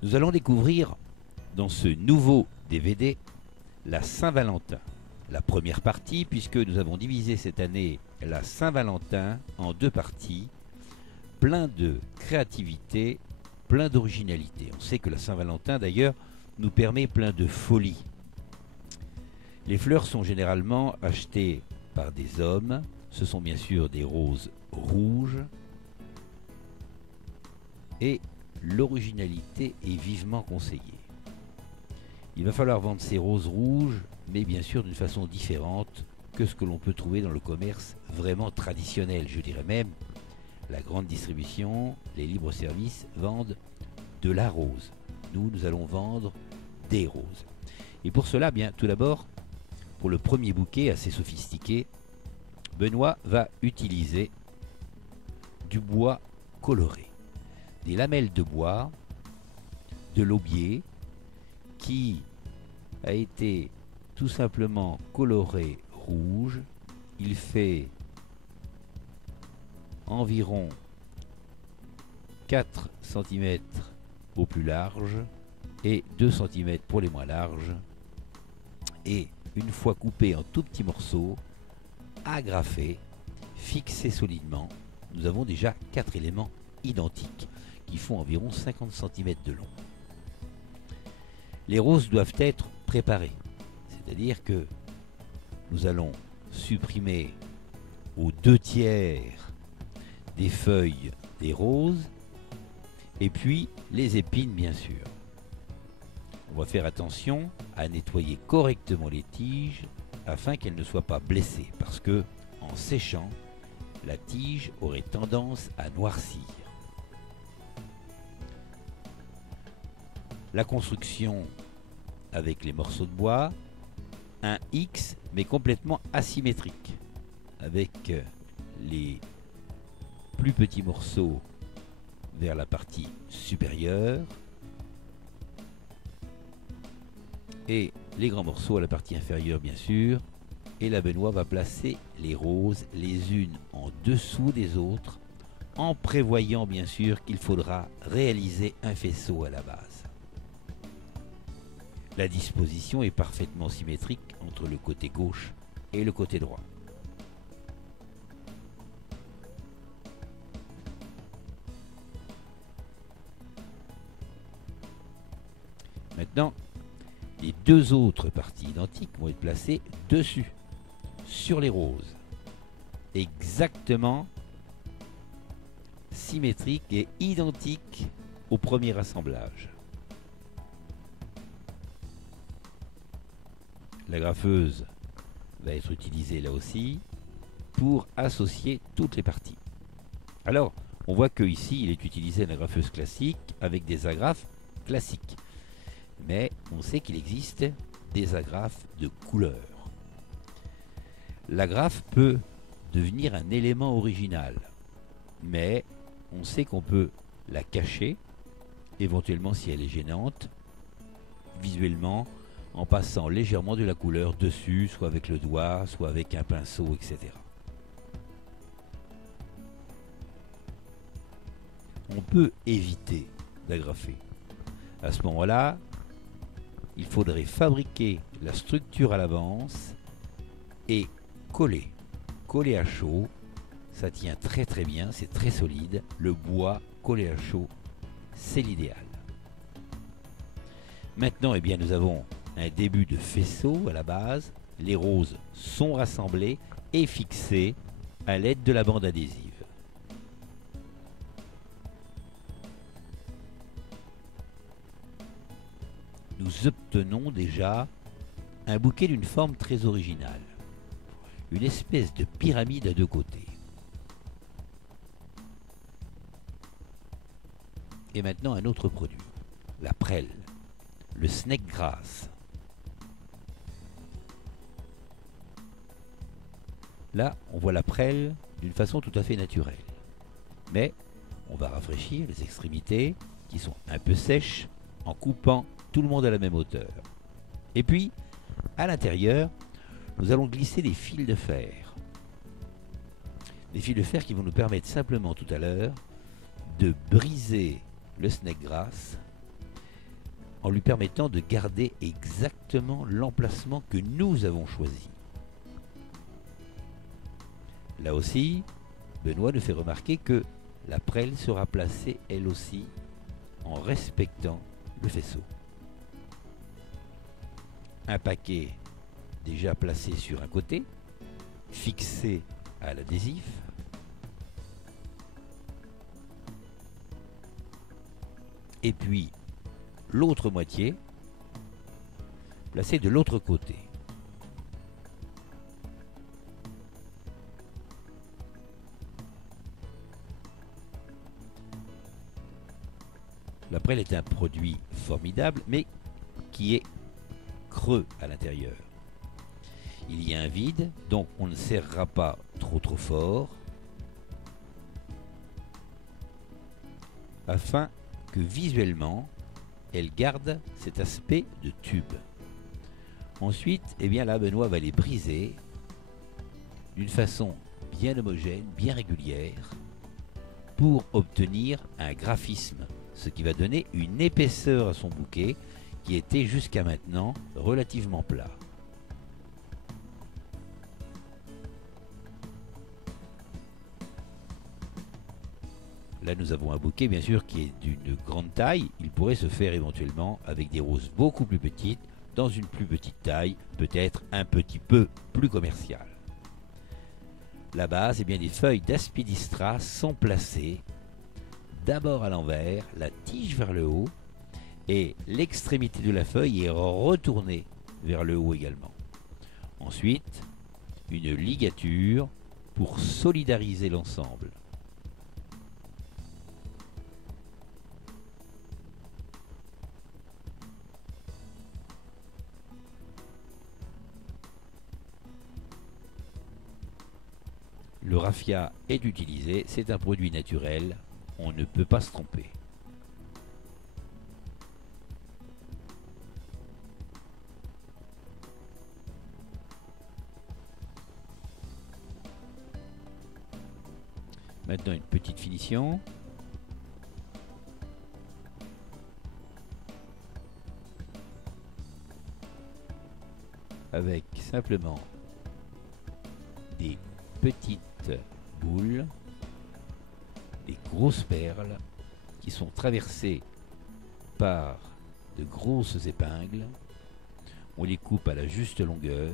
Nous allons découvrir dans ce nouveau DVD la Saint-Valentin. La première partie, puisque nous avons divisé cette année la Saint-Valentin en deux parties, plein de créativité, plein d'originalité. On sait que la Saint-Valentin d'ailleurs nous permet plein de folie. Les fleurs sont généralement achetées par des hommes. Ce sont bien sûr des roses rouges. Et l'originalité est vivement conseillée. Il va falloir vendre ces roses rouges, mais bien sûr d'une façon différente que ce que l'on peut trouver dans le commerce vraiment traditionnel. Je dirais même, la grande distribution, les libres-services vendent de la rose. Nous allons vendre des roses. Et pour cela, bien, tout d'abord, pour le premier bouquet assez sophistiqué, Benoît va utiliser du bois coloré. Des lamelles de bois, de l'aubier, qui a été tout simplement coloré rouge. Il fait environ 4 cm au plus large et 2 cm pour les moins larges. Et une fois coupé en tout petits morceaux, agrafé, fixé solidement, nous avons déjà 4 éléments identiques qui font environ 50 cm de long. Les roses doivent être préparées, c'est-à-dire que nous allons supprimer aux 2/3 des feuilles des roses et puis les épines bien sûr. On va faire attention à nettoyer correctement les tiges afin qu'elles ne soient pas blessées parce que en séchant, la tige aurait tendance à noircir. La construction avec les morceaux de bois, un X mais complètement asymétrique avec les plus petits morceaux vers la partie supérieure et les grands morceaux à la partie inférieure bien sûr. Et la Benoît va placer les roses les unes en dessous des autres en prévoyant bien sûr qu'il faudra réaliser un faisceau à la base. La disposition est parfaitement symétrique entre le côté gauche et le côté droit. Maintenant, les deux autres parties identiques vont être placées dessus, sur les roses. Exactement symétriques et identiques au premier assemblage. La graffeuse va être utilisée là aussi pour associer toutes les parties. Alors, on voit que ici, il est utilisé une graffeuse classique avec des agrafes classiques. Mais on sait qu'il existe des agrafes de couleur. L'agrafe peut devenir un élément original, mais on sait qu'on peut la cacher, éventuellement si elle est gênante, visuellement, en passant légèrement de la couleur dessus, soit avec le doigt, soit avec un pinceau, etc. On peut éviter d'agrafer. À ce moment-là, il faudrait fabriquer la structure à l'avance et coller. Coller à chaud, ça tient très très bien, c'est très solide. Le bois collé à chaud, c'est l'idéal. Maintenant, eh bien, nous avons un début de faisceau à la base. Les roses sont rassemblées et fixées à l'aide de la bande adhésive. Nous obtenons déjà un bouquet d'une forme très originale. Une espèce de pyramide à deux côtés. Et maintenant un autre produit, la prêle, le snake grass. Là, on voit la prêle d'une façon tout à fait naturelle. Mais on va rafraîchir les extrémités qui sont un peu sèches en coupant tout le monde à la même hauteur. Et puis, à l'intérieur, nous allons glisser des fils de fer. Des fils de fer qui vont nous permettre simplement tout à l'heure de briser le snake grass en lui permettant de garder exactement l'emplacement que nous avons choisi. Là aussi, Benoît nous fait remarquer que la prêle sera placée elle aussi en respectant le faisceau. Un paquet déjà placé sur un côté, fixé à l'adhésif. Et puis l'autre moitié placée de l'autre côté. La prêle est un produit formidable, mais qui est creux à l'intérieur. Il y a un vide, donc on ne serrera pas trop fort, afin que visuellement, elle garde cet aspect de tube. Ensuite, eh bien là, Benoît va les briser d'une façon bien homogène, bien régulière, pour obtenir un graphisme, ce qui va donner une épaisseur à son bouquet qui était jusqu'à maintenant relativement plat. Là, nous avons un bouquet, bien sûr, qui est d'une grande taille. Il pourrait se faire éventuellement avec des roses beaucoup plus petites, dans une plus petite taille, peut-être un petit peu plus commerciale. La base, eh bien, des feuilles d'aspidistra sont placées d'abord à l'envers, la tige vers le haut, et l'extrémité de la feuille est retournée vers le haut également. Ensuite, une ligature pour solidariser l'ensemble. Le raffia est utilisé, c'est un produit naturel, on ne peut pas se tromper. Maintenant une petite finition. Avec simplement des petites boules, des grosses perles qui sont traversées par de grosses épingles. On les coupe à la juste longueur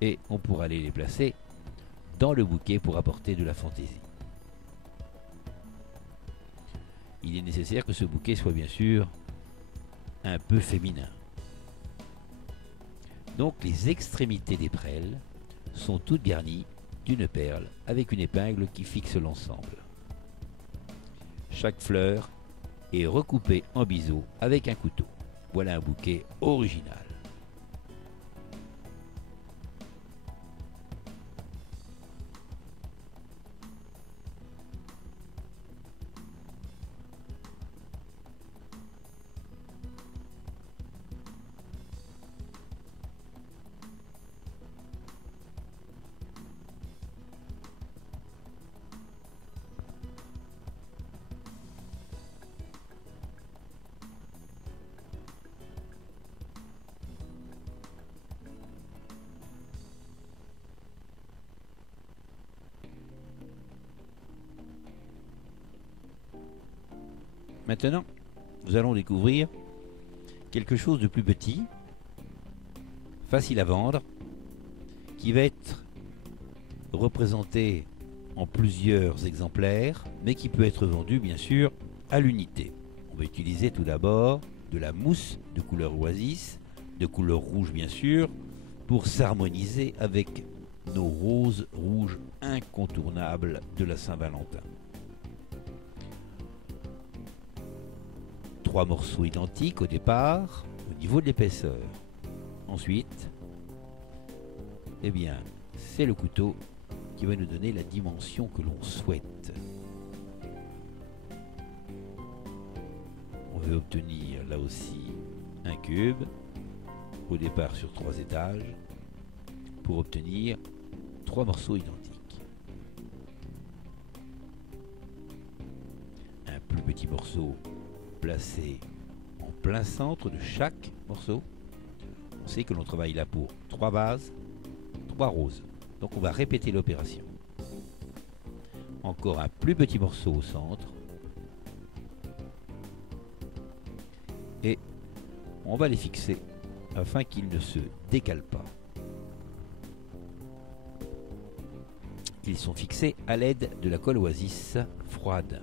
et on pourra aller les placer dans le bouquet pour apporter de la fantaisie. Il est nécessaire que ce bouquet soit bien sûr un peu féminin. Donc les extrémités des prêles sont toutes garnies d'une perle avec une épingle qui fixe l'ensemble. Chaque fleur est recoupée en biseau avec un couteau. Voilà un bouquet original. Maintenant, nous allons découvrir quelque chose de plus petit, facile à vendre, qui va être représenté en plusieurs exemplaires, mais qui peut être vendu bien sûr à l'unité. On va utiliser tout d'abord de la mousse de couleur oasis, de couleur rouge bien sûr, pour s'harmoniser avec nos roses rouges incontournables de la Saint-Valentin. 3 morceaux identiques au départ, au niveau de l'épaisseur. Ensuite, eh bien, c'est le couteau qui va nous donner la dimension que l'on souhaite. On veut obtenir là aussi un cube, au départ sur 3 étages, pour obtenir 3 morceaux identiques. Un plus petit morceau placé en plein centre de chaque morceau. On sait que l'on travaille là pour 3 vases, 3 roses. Donc on va répéter l'opération. Encore un plus petit morceau au centre. Et on va les fixer afin qu'ils ne se décalent pas. Ils sont fixés à l'aide de la colle Oasis froide.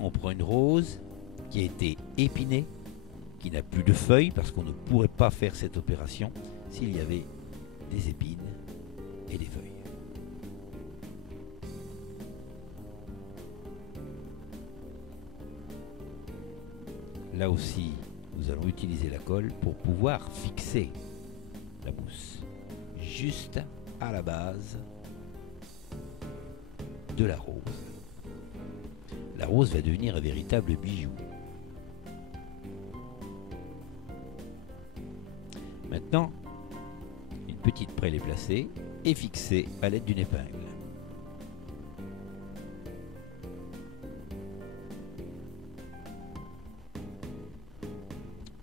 On prend une rose qui a été épinée, qui n'a plus de feuilles, parce qu'on ne pourrait pas faire cette opération s'il y avait des épines et des feuilles. Là aussi, nous allons utiliser la colle pour pouvoir fixer la mousse juste à la base de la rose. La rose va devenir un véritable bijou. Maintenant, une petite prêle est placée et fixée à l'aide d'une épingle.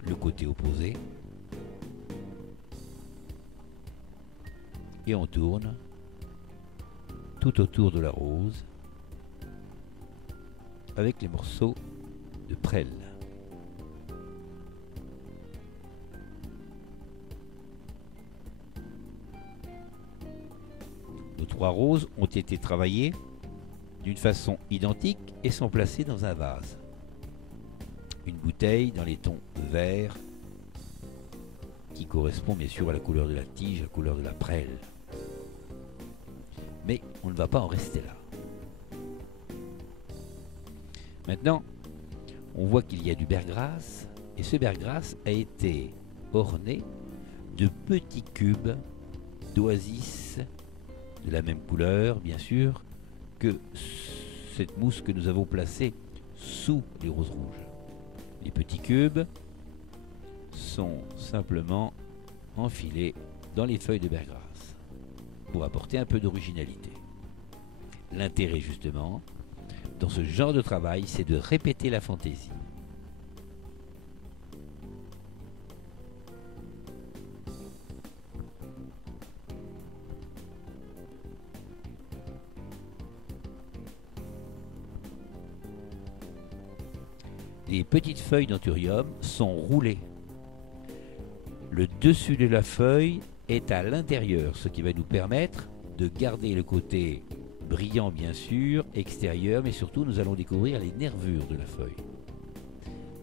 Le côté opposé. Et on tourne tout autour de la rose avec les morceaux de prêle. Nos 3 roses ont été travaillées d'une façon identique et sont placées dans un vase. Une bouteille dans les tons verts qui correspond bien sûr à la couleur de la tige, à la couleur de la prêle. Mais on ne va pas en rester là. Maintenant, on voit qu'il y a du bergras et ce bergras a été orné de petits cubes d'oasis de la même couleur, bien sûr, que cette mousse que nous avons placée sous les roses rouges. Les petits cubes sont simplement enfilés dans les feuilles de bergras pour apporter un peu d'originalité. L'intérêt justement dans ce genre de travail, c'est de répéter la fantaisie. Les petites feuilles d'anthurium sont roulées. Le dessus de la feuille est à l'intérieur, ce qui va nous permettre de garder le côté brillant bien sûr, extérieur, mais surtout nous allons découvrir les nervures de la feuille.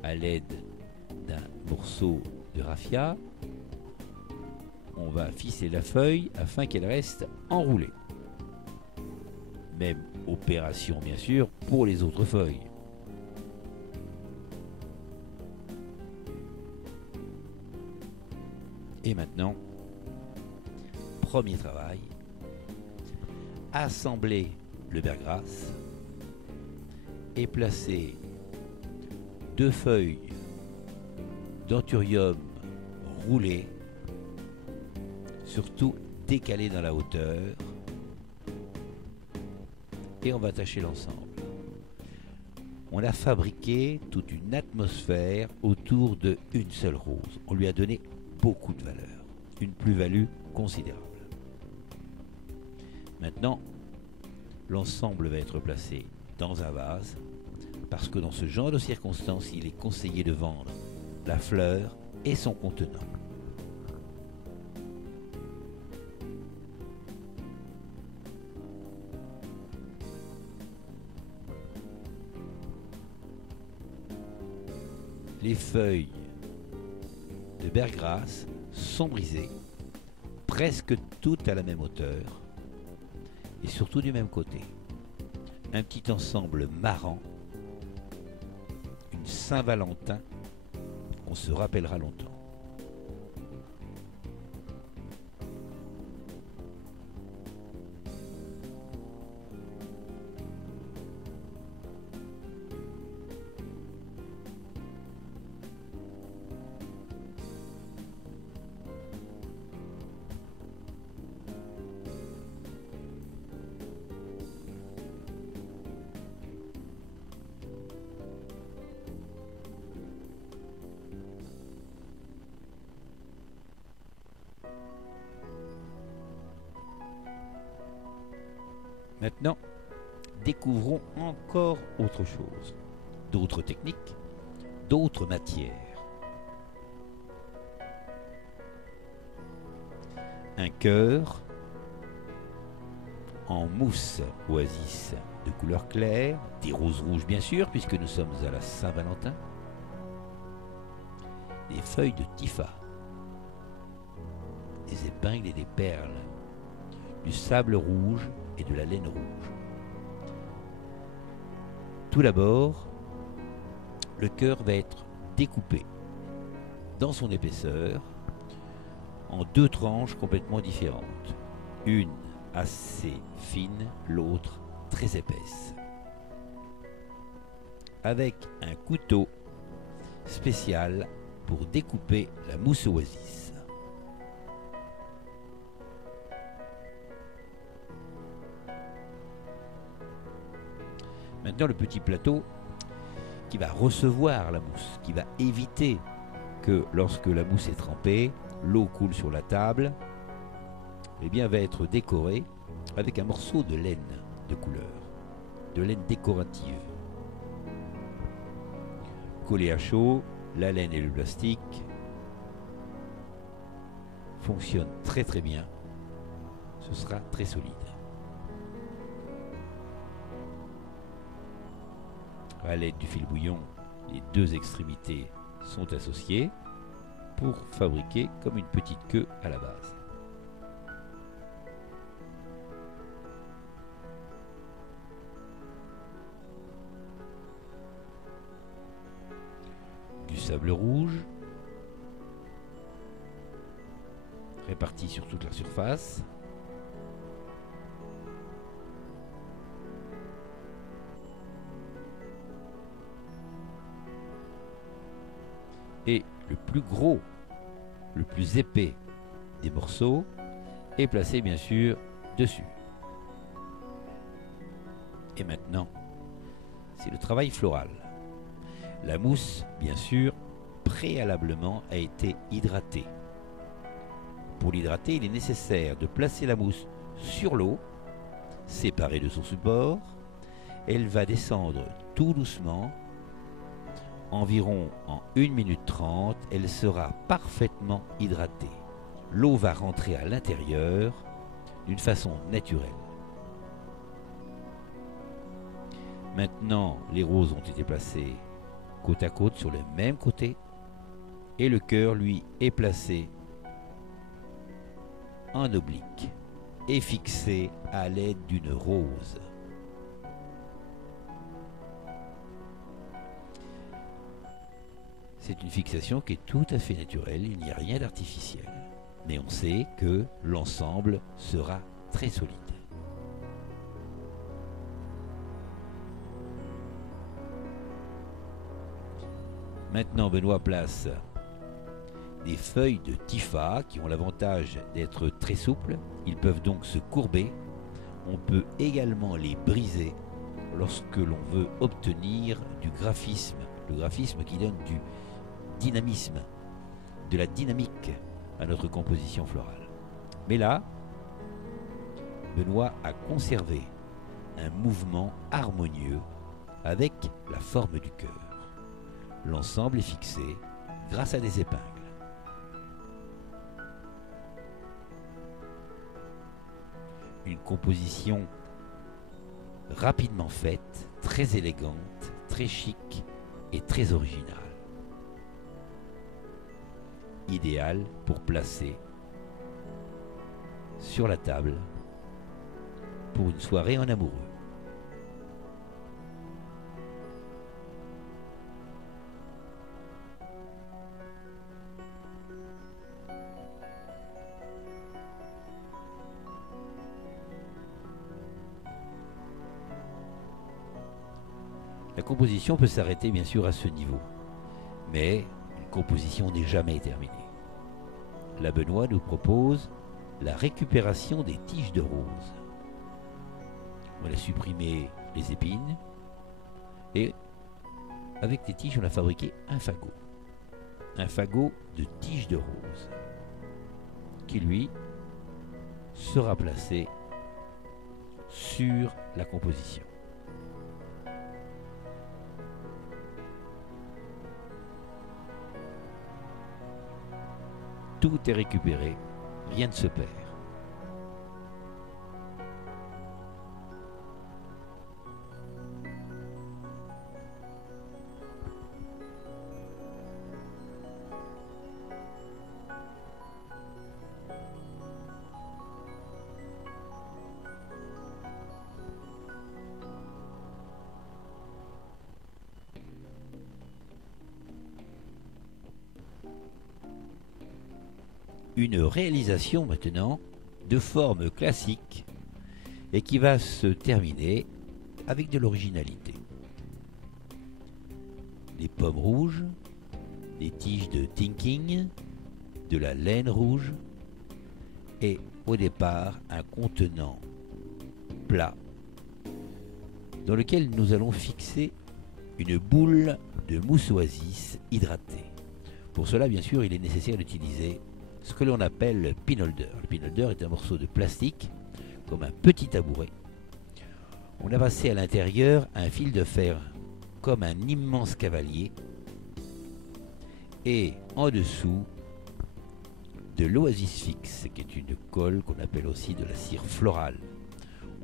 À l'aide d'un morceau de raffia, on va fisser la feuille afin qu'elle reste enroulée. Même opération bien sûr pour les autres feuilles. Et maintenant, premier travail, assembler le bergras et placer 2 feuilles d'anthurium roulées, surtout décalées dans la hauteur, et on va attacher l'ensemble. On a fabriqué toute une atmosphère autour d'une seule rose. On lui a donné beaucoup de valeur, une plus-value considérable. Maintenant, l'ensemble va être placé dans un vase, parce que dans ce genre de circonstances, il est conseillé de vendre la fleur et son contenant. Les feuilles de bergras sont brisées, presque toutes à la même hauteur, et surtout du même côté. Un petit ensemble marrant, une Saint-Valentin qu'on se rappellera longtemps. Maintenant, découvrons encore autre chose, d'autres techniques, d'autres matières. Un cœur en mousse oasis de couleur claire, des roses rouges bien sûr, puisque nous sommes à la Saint-Valentin, des feuilles de typha, des épingles et des perles, du sable rouge et de la laine rouge. Tout d'abord, le cœur va être découpé dans son épaisseur en deux tranches complètement différentes. Une assez fine, l'autre très épaisse. Avec un couteau spécial pour découper la mousse oasis. Maintenant le petit plateau qui va recevoir la mousse, qui va éviter que lorsque la mousse est trempée, l'eau coule sur la table, eh bien va être décoré avec un morceau de laine de couleur, de laine décorative. Collé à chaud, la laine et le plastique fonctionnent très très bien, ce sera très solide. À l'aide du fil bouillon, les deux extrémités sont associées pour fabriquer comme une petite queue à la base. Du sable rouge réparti sur toute la surface. Et le plus gros, le plus épais des morceaux est placé bien sûr dessus. Et maintenant, c'est le travail floral. La mousse, bien sûr, préalablement a été hydratée. Pour l'hydrater, il est nécessaire de placer la mousse sur l'eau, séparée de son support. Elle va descendre tout doucement. Environ en 1 minute 30, elle sera parfaitement hydratée. L'eau va rentrer à l'intérieur d'une façon naturelle. Maintenant, les roses ont été placées côte à côte sur le même côté et le cœur, lui, est placé en oblique et fixé à l'aide d'une rose. C'est une fixation qui est tout à fait naturelle, il n'y a rien d'artificiel. Mais on sait que l'ensemble sera très solide. Maintenant, Benoît place des feuilles de typha qui ont l'avantage d'être très souples. Ils peuvent donc se courber. On peut également les briser lorsque l'on veut obtenir du graphisme. Le graphisme qui donne du dynamisme, de la dynamique à notre composition florale. Mais là, Benoît a conservé un mouvement harmonieux avec la forme du cœur. L'ensemble est fixé grâce à des épingles. Une composition rapidement faite, très élégante, très chic et très originale. Idéal pour placer sur la table pour une soirée en amoureux. La composition peut s'arrêter bien sûr à ce niveau, mais une composition n'est jamais terminée. La Benoît nous propose la récupération des tiges de rose. On a supprimé les épines et avec les tiges on a fabriqué un fagot. Un fagot de tiges de rose qui lui sera placé sur la composition. Tout est récupéré, rien ne se perd. Une réalisation maintenant de forme classique et qui va se terminer avec de l'originalité. Des pommes rouges, des tiges de thinking, de la laine rouge et au départ un contenant plat dans lequel nous allons fixer une boule de mousse oasis hydratée. Pour cela, bien sûr, il est nécessaire d'utiliser ce que l'on appelle le pinholder. Le pinholder est un morceau de plastique, comme un petit tabouret. On a passé à l'intérieur un fil de fer comme un immense cavalier et en dessous de l'oasis fixe, qui est une colle qu'on appelle aussi de la cire florale.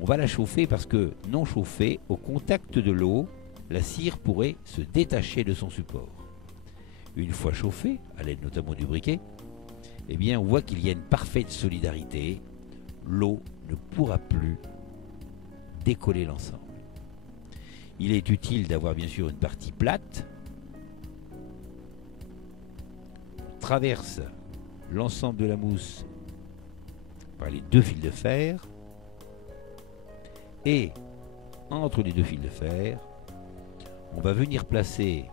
On va la chauffer parce que non chauffée, au contact de l'eau, la cire pourrait se détacher de son support. Une fois chauffée, à l'aide notamment du briquet, eh bien on voit qu'il y a une parfaite solidarité. L'eau ne pourra plus décoller l'ensemble. Il est utile d'avoir bien sûr une partie plate. On traverse l'ensemble de la mousse par les deux fils de fer. Et entre les deux fils de fer, on va venir placer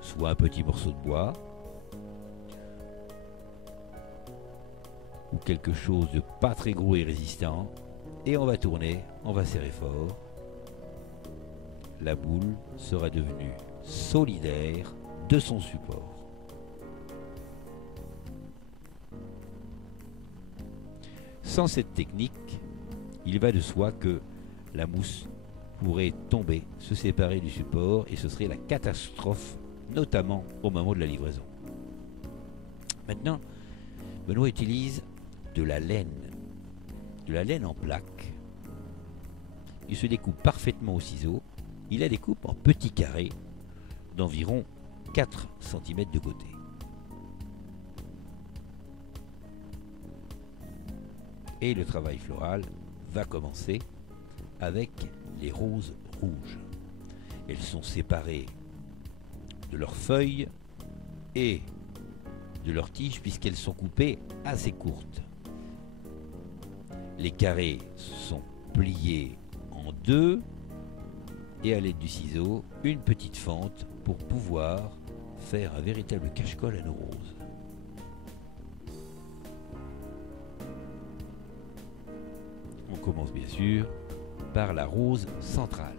soit un petit morceau de bois ou quelque chose de pas très gros et résistant, et on va tourner, on va serrer fort. La boule sera devenue solidaire de son support. Sans cette technique, il va de soi que la mousse pourrait tomber, se séparer du support, et ce serait la catastrophe, notamment au moment de la livraison. Maintenant, Benoît utilise de la laine en plaques. Il se découpe parfaitement au ciseau. Il la découpe en petits carrés d'environ 4 cm de côté. Et le travail floral va commencer avec les roses rouges. Elles sont séparées de leurs feuilles et de leurs tiges puisqu'elles sont coupées assez courtes. Les carrés sont pliés en deux et à l'aide du ciseau, une petite fente pour pouvoir faire un véritable cache-colle à nos roses. On commence bien sûr par la rose centrale.